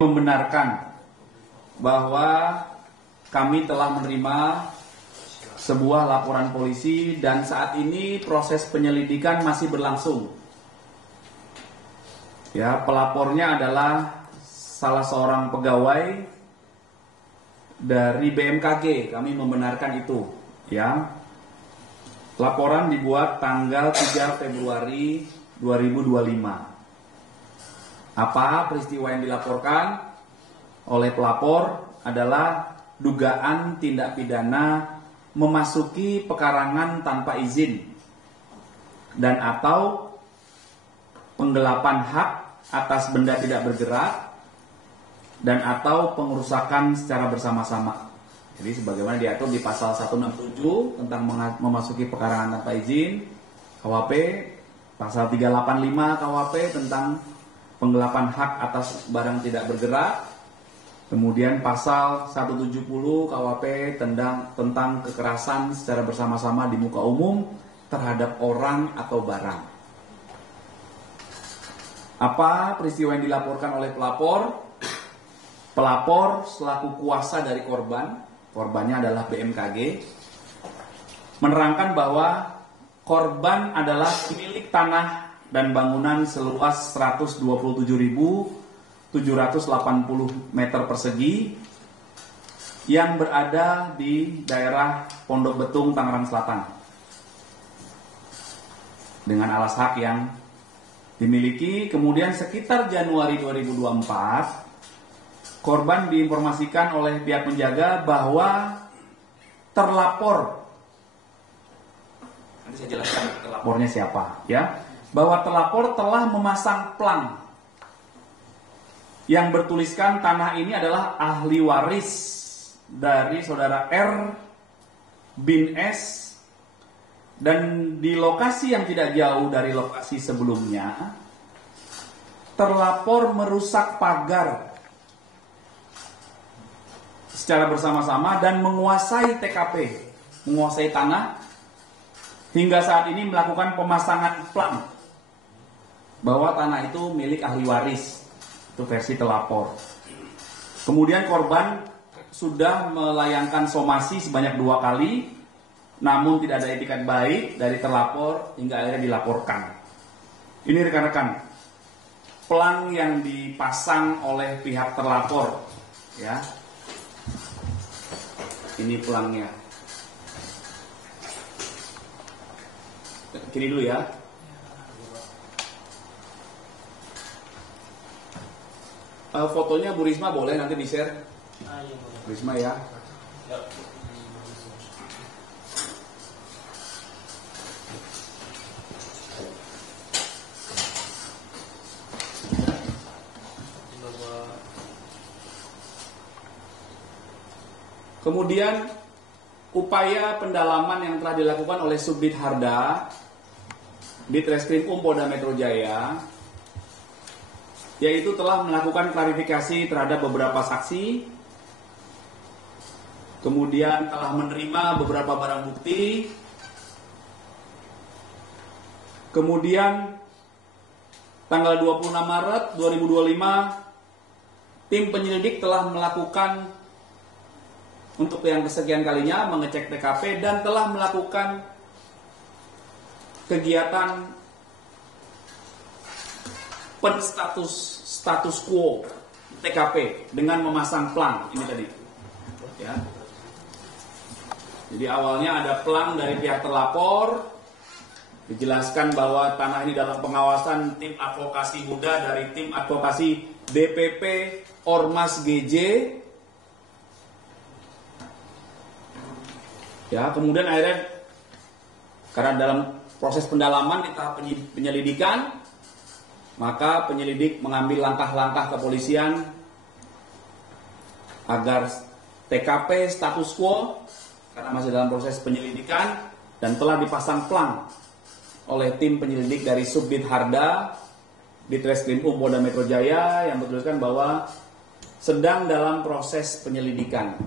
Membenarkan bahwa kami telah menerima sebuah laporan polisi dan saat ini proses penyelidikan masih berlangsung. Ya, pelapornya adalah salah seorang pegawai dari BMKG. Kami membenarkan itu, ya. Laporan dibuat tanggal 3 Februari 2025. Apa peristiwa yang dilaporkan oleh pelapor adalah dugaan tindak pidana memasuki pekarangan tanpa izin dan atau penggelapan hak atas benda tidak bergerak dan atau pengerusakan secara bersama-sama. Jadi sebagaimana diatur di pasal 167 tentang memasuki pekarangan tanpa izin KUHP, pasal 385 KUHP tentang penggelapan hak atas barang tidak bergerak, kemudian pasal 170 KUHP tentang kekerasan secara bersama-sama di muka umum terhadap orang atau barang. Apa peristiwa yang dilaporkan oleh pelapor? Pelapor selaku kuasa dari korban, korbannya adalah BMKG, menerangkan bahwa korban adalah pemilik tanah dan bangunan seluas 127.780 meter persegi yang berada di daerah Pondok Betung, Tangerang Selatan dengan alas hak yang dimiliki. Kemudian sekitar Januari 2024 korban diinformasikan oleh pihak penjaga bahwa terlapor, nanti saya jelaskan terlapornya siapa, ya, bahwa terlapor telah memasang plang yang bertuliskan tanah ini adalah ahli waris dari saudara R bin S, dan di lokasi yang tidak jauh dari lokasi sebelumnya terlapor merusak pagar secara bersama-sama dan menguasai TKP, menguasai tanah, hingga saat ini melakukan pemasangan plang bahwa tanah itu milik ahli waris. Itu versi telapor. Kemudian korban sudah melayangkan somasi sebanyak 2 kali, namun tidak ada etikat baik dari terlapor hingga akhirnya dilaporkan. Ini rekan-rekan, plang yang dipasang oleh pihak terlapor, ya. Ini pelangnya. Kini dulu ya. Fotonya Bu Risma boleh nanti di-share? Bu Risma ya. Kemudian upaya pendalaman yang telah dilakukan oleh Subdit Harda di Treskrim Polda Metro Jaya, yaitu telah melakukan klarifikasi terhadap beberapa saksi, kemudian telah menerima beberapa barang bukti, kemudian tanggal 26 Maret 2025 tim penyelidik telah melakukan untuk yang kesekian kalinya mengecek TKP dan telah melakukan kegiatan status quo TKP dengan memasang plang ini tadi, ya. Jadi awalnya ada plang dari pihak terlapor, dijelaskan bahwa tanah ini dalam pengawasan tim advokasi muda dari tim advokasi DPP Ormas GJ, ya. Kemudian akhirnya karena dalam proses pendalaman di tahap penyelidikan, maka penyelidik mengambil langkah-langkah kepolisian agar TKP status quo karena masih dalam proses penyelidikan dan telah dipasang plang oleh tim penyelidik dari Subdit Harda di Treskrim Polda Metro Jaya yang bertuliskan bahwa sedang dalam proses penyelidikan,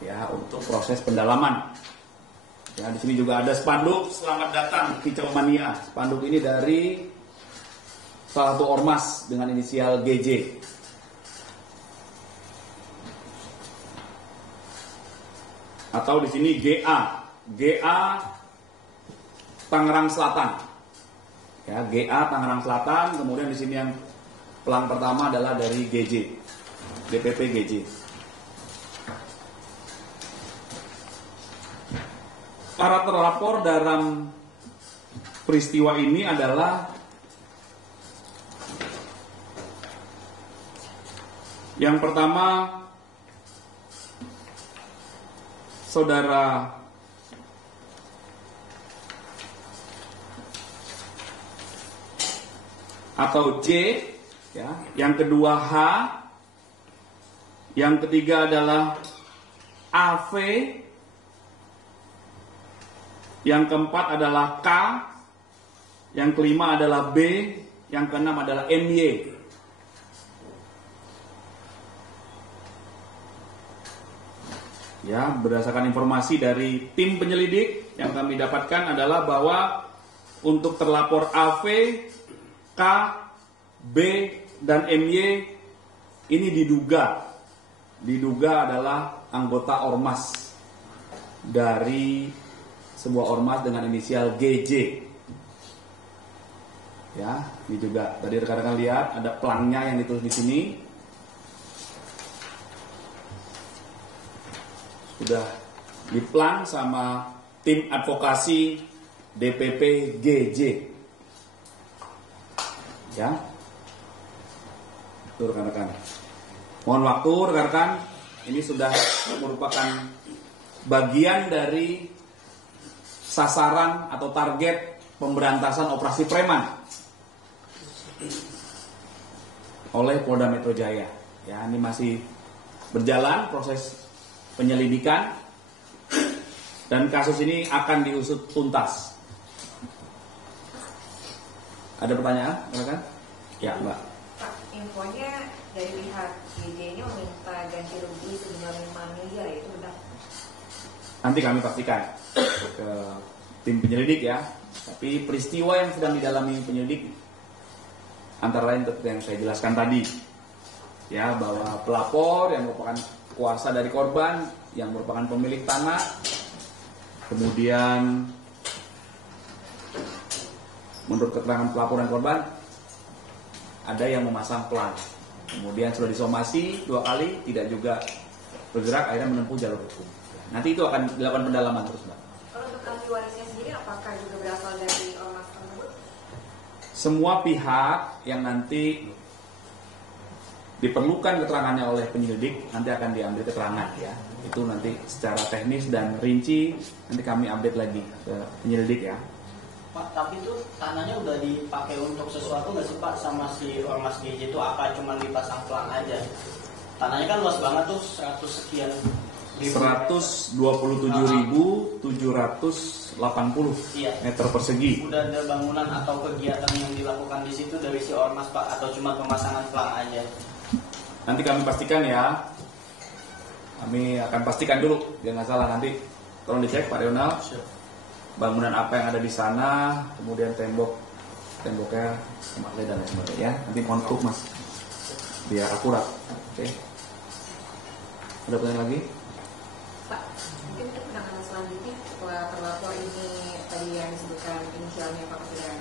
ya, untuk proses pendalaman. Ya, di sini juga ada spanduk "Selamat datang Kicau Mania". Spanduk ini dari salah satu ormas dengan inisial GJ. Atau di sini GA Tangerang Selatan. Ya, GA Tangerang Selatan, kemudian di sini yang pelang pertama adalah dari GJ. DPP GJ. Para terlapor dalam peristiwa ini adalah yang pertama saudara atau J, ya. Yang kedua H, yang ketiga adalah AV, yang keempat adalah K, yang kelima adalah B, yang keenam adalah MY. Ya, berdasarkan informasi dari tim penyelidik yang kami dapatkan adalah bahwa untuk terlapor AV, K, B, dan MY ini diduga adalah anggota ormas dari sebuah ormas dengan inisial GJ. Ya, ini juga tadi rekan-rekan lihat ada pelangnya yang ditulis di sini. Sudah diplang sama tim advokasi DPP GJ. Ya. Tuh rekan-rekan. Mohon waktu rekan-rekan, ini sudah merupakan bagian dari sasaran atau target pemberantasan operasi preman oleh Polda Metro Jaya. Ya, ini masih berjalan proses penyelidikan dan kasus ini akan diusut tuntas. Ada pertanyaan, rekan? Ya, Mbak. Pak, infonya dari pihak GJ ini meminta ganti rugi senilai 5 miliar, itu benar? Nanti kami pastikan ke tim penyelidik ya. Tapi peristiwa yang sedang didalami penyelidik antara lain seperti yang saya jelaskan tadi, ya, bahwa pelapor yang merupakan kuasa dari korban yang merupakan pemilik tanah, kemudian menurut keterangan pelapor dan korban ada yang memasang pelang, kemudian sudah disomasi 2 kali tidak juga bergerak, akhirnya menempuh jalur hukum. Nanti itu akan dilakukan pendalaman terus, Mbak. Kalau untuk ahli warisnya sendiri apakah juga berasal dari ormas tersebut? Semua pihak yang nanti diperlukan keterangannya oleh penyelidik nanti akan diambil keterangan ya. Itu nanti secara teknis dan rinci nanti kami update lagi ke penyelidik ya. Pak, tapi itu tanahnya udah dipakai untuk sesuatu nggak sih Pak sama si ormas GJ itu, apa cuma dipasang pelang aja? Tanahnya kan luas banget tuh, 100 sekian ribu. 127.780 iya. meter persegi. Udah ada bangunan atau kegiatan yang dilakukan di situ dari si ormas Pak, atau cuma pemasangan pelang aja? Nanti kami pastikan ya. Kami akan pastikan dulu, biar nggak salah nanti. Tolong dicek Pak Rional. Bangunan apa yang ada di sana, kemudian temboknya semakle dan lain sebagainya ya. Nanti kontuk Mas, biar akurat. Oke. Ada pertanyaan lagi? Pak, mungkin untuk penanganan selanjutnya setelah terlapor ini tadi yang disebutkan inisialnya Pak Ketua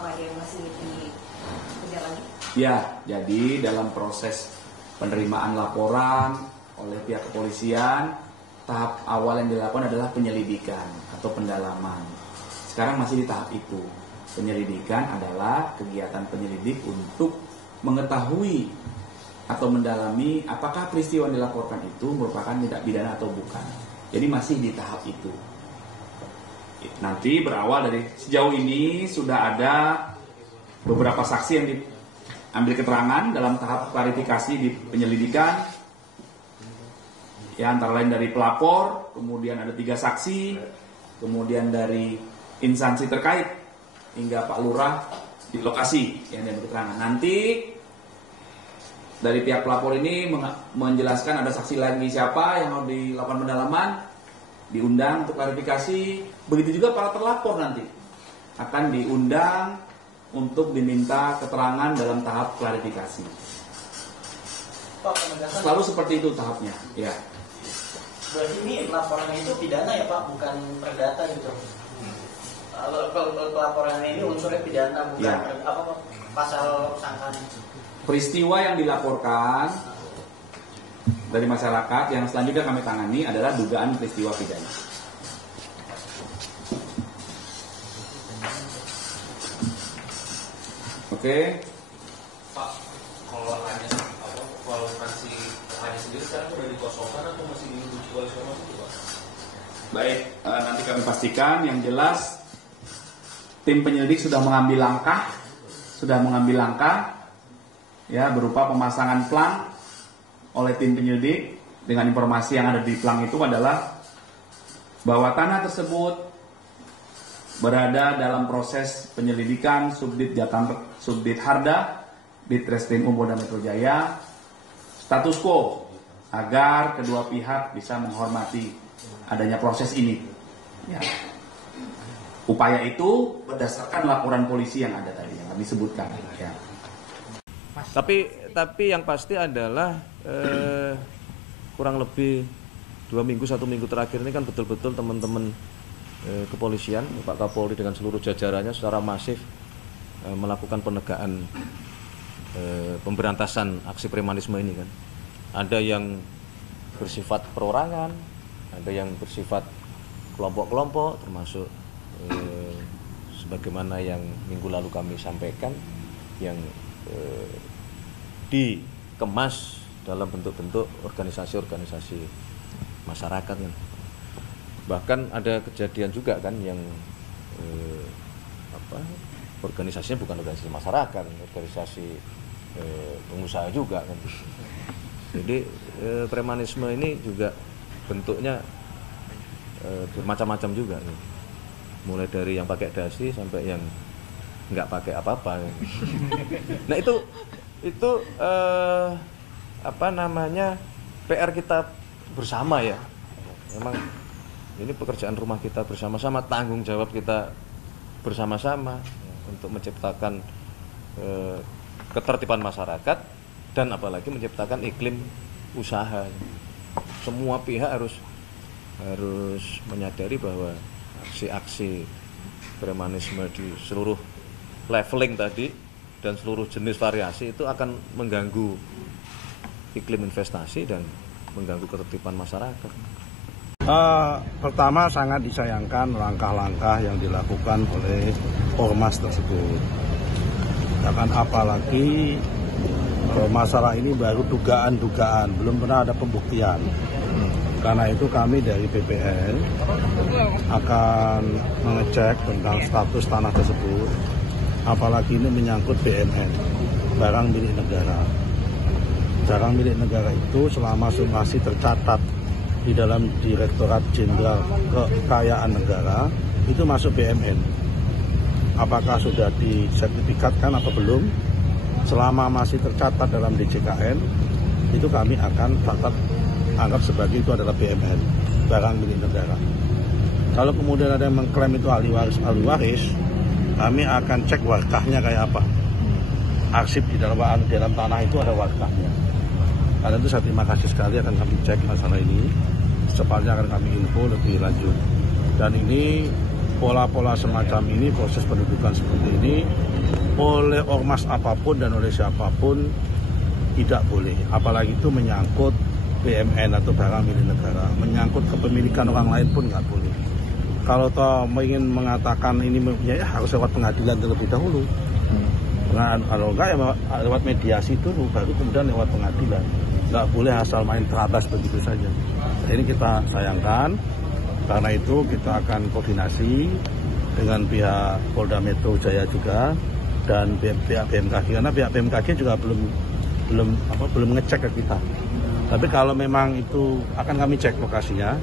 kalau ada yang masih dikejar lagi? Ya, jadi dalam proses penerimaan laporan oleh pihak kepolisian, tahap awal yang dilakukan adalah penyelidikan atau pendalaman. Sekarang masih di tahap itu. Penyelidikan adalah kegiatan penyelidik untuk mengetahui atau mendalami apakah peristiwa yang dilaporkan itu merupakan tindak pidana atau bukan. Jadi masih di tahap itu. Nanti berawal dari sejauh ini sudah ada beberapa saksi yang diambil keterangan dalam tahap klarifikasi di penyelidikan. Ya, antara lain dari pelapor, kemudian ada 3 saksi, kemudian dari instansi terkait hingga Pak Lurah di lokasi yang diambil keterangan. Nanti dari pihak pelapor ini menjelaskan ada saksi lagi siapa yang mau dilakukan pendalaman, diundang untuk klarifikasi. Begitu juga para terlapor nanti akan diundang untuk diminta keterangan dalam tahap klarifikasi. Pak, penegasan. Selalu seperti itu tahapnya, ya. Berarti ini laporannya itu pidana ya Pak, bukan perdata gitu. Kalau laporannya ini unsurnya pidana, bukan Ya. Pasal sangkaan. Peristiwa yang dilaporkan dari masyarakat yang selanjutnya kami tangani adalah dugaan peristiwa pidana. Oke. Pak, kalau kualifikasi hanya sendiri sekarang sudah dikosongkan atau masih diuji oleh Komisi, Pak? Baik, nanti kami pastikan. Yang jelas tim penyelidik sudah mengambil langkah, ya, berupa pemasangan plang oleh tim penyelidik. Dengan informasi yang ada di plang itu adalah bahwa tanah tersebut berada dalam proses penyelidikan Subdit Harda, Ditreskrim Polda Metro Jaya, status quo agar kedua pihak bisa menghormati adanya proses ini. Ya. Upaya itu berdasarkan laporan polisi yang ada tadi yang kami sebutkan. Ya. Tapi yang pasti adalah kurang lebih 1 minggu terakhir ini kan betul-betul teman-teman kepolisian, Pak Kapolri dengan seluruh jajarannya secara masif melakukan penegakan pemberantasan aksi premanisme ini kan. Ada yang bersifat perorangan, ada yang bersifat kelompok-kelompok, termasuk sebagaimana yang minggu lalu kami sampaikan, yang dikemas dalam bentuk-bentuk organisasi-organisasi masyarakat kan. Bahkan ada kejadian juga kan yang organisasinya bukan organisasi masyarakat, organisasi pengusaha juga kan. Jadi premanisme ini juga bentuknya bermacam-macam juga nih. Mulai dari yang pakai dasi sampai yang nggak pakai apa-apa. Nah itu PR kita bersama ya. Memang ini pekerjaan rumah kita bersama-sama, tanggung jawab kita bersama-sama ya, untuk menciptakan ketertiban masyarakat dan apalagi menciptakan iklim usaha. Semua pihak harus menyadari bahwa aksi-aksi premanisme di seluruh leveling tadi dan seluruh jenis variasi itu akan mengganggu iklim investasi dan mengganggu ketertiban masyarakat. Pertama sangat disayangkan langkah-langkah yang dilakukan oleh ormas tersebut. Bahkan apalagi masalah ini baru dugaan-dugaan, belum pernah ada pembuktian. Karena itu kami dari BPN akan mengecek tentang status tanah tersebut. Apalagi ini menyangkut BMN, barang milik negara. Barang milik negara itu selama masih tercatat di dalam Direktorat Jenderal Kekayaan Negara itu masuk BMN. Apakah sudah disertifikatkan atau belum? Selama masih tercatat dalam DJKN itu kami akan anggap sebagai itu adalah BMN, barang milik negara. Kalau kemudian ada yang mengklaim itu ahli waris, kami akan cek warkahnya kayak apa. Arsip di dalam tanah itu ada warkahnya. Karena itu saya terima kasih sekali akan kami cek masalah ini. Secepatnya akan kami info lebih lanjut. Dan ini pola-pola semacam ini, proses pendudukan seperti ini oleh ormas apapun dan oleh siapapun tidak boleh. Apalagi itu menyangkut BMN atau barang milik negara, menyangkut kepemilikan orang lain pun nggak boleh. Kalau toh ingin mengatakan ini ya harus lewat pengadilan terlebih dahulu. Kalau enggak ya lewat mediasi dulu, baru kemudian lewat pengadilan. Nggak boleh asal main terabas begitu saja. Ini kita sayangkan, karena itu kita akan koordinasi dengan pihak Polda Metro Jaya juga dan pihak BMKG, karena pihak BMKG juga belum ngecek ke kita. Tapi kalau memang itu akan kami cek lokasinya,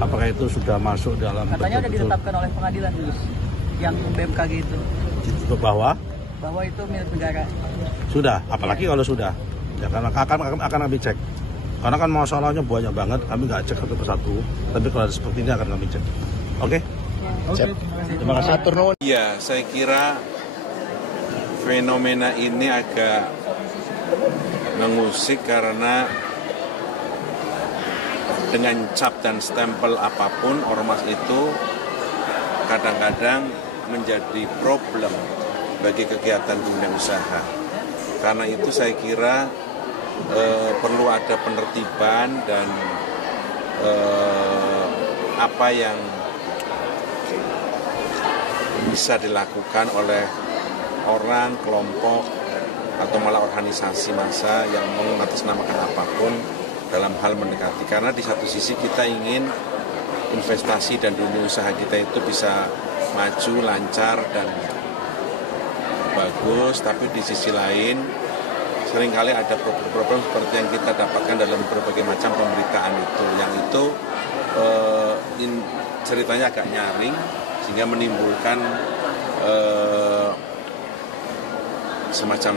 apakah itu sudah masuk dalam katanya sudah ditetapkan oleh pengadilan Gus, yang BMKG itu bahwa itu milik negara. Sudah, apalagi kalau sudah ya, karena akan kami cek. Karena kan masalahnya banyak banget, kami nggak cek satu persatu. Tapi kalau ada seperti ini akan kami cek. Oke? Oke. Terima kasih. Iya, saya kira fenomena ini agak mengusik karena dengan cap dan stempel apapun ormas itu kadang-kadang menjadi problem bagi kegiatan dunia usaha. Karena itu saya kira perlu ada penertiban dan apa yang bisa dilakukan oleh orang, kelompok, atau malah organisasi massa yang mengatasnamakan apapun dalam hal mendekati. Karena di satu sisi kita ingin investasi dan dunia usaha kita itu bisa maju, lancar, dan bagus, tapi di sisi lain seringkali ada problem-problem seperti yang kita dapatkan dalam berbagai macam pemberitaan itu, yang itu ceritanya agak nyaring sehingga menimbulkan semacam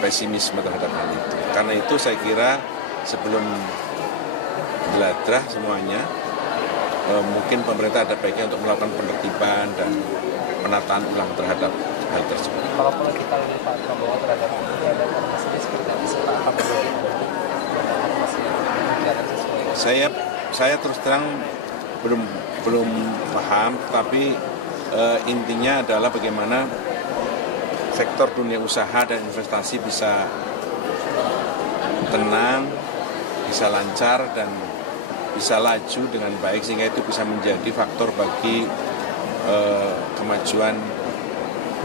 pesimisme terhadap hal itu. Karena itu saya kira sebelum geladrah semuanya, mungkin pemerintah ada baiknya untuk melakukan penertiban dan penataan ulang terhadap hal tersebut. Kalau kita lihat Pak Prabowo terhadap ormas ini seperti apa sih Pak? Apa Saya terus terang belum paham, tapi intinya adalah bagaimana sektor dunia usaha dan investasi bisa tenang, bisa lancar, dan bisa laju dengan baik, sehingga itu bisa menjadi faktor bagi kemajuan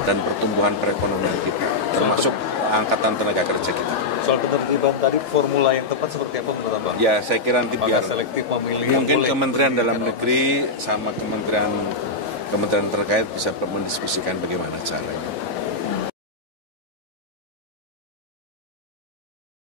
dan pertumbuhan perekonomian kita, termasuk angkatan tenaga kerja kita. Soal penertiban tadi, formula yang tepat seperti apa menurut Abang? Ya, saya kira nanti biar selektif memilih mungkin Kementerian Dalam Negeri sama kementerian terkait bisa mendiskusikan bagaimana caranya.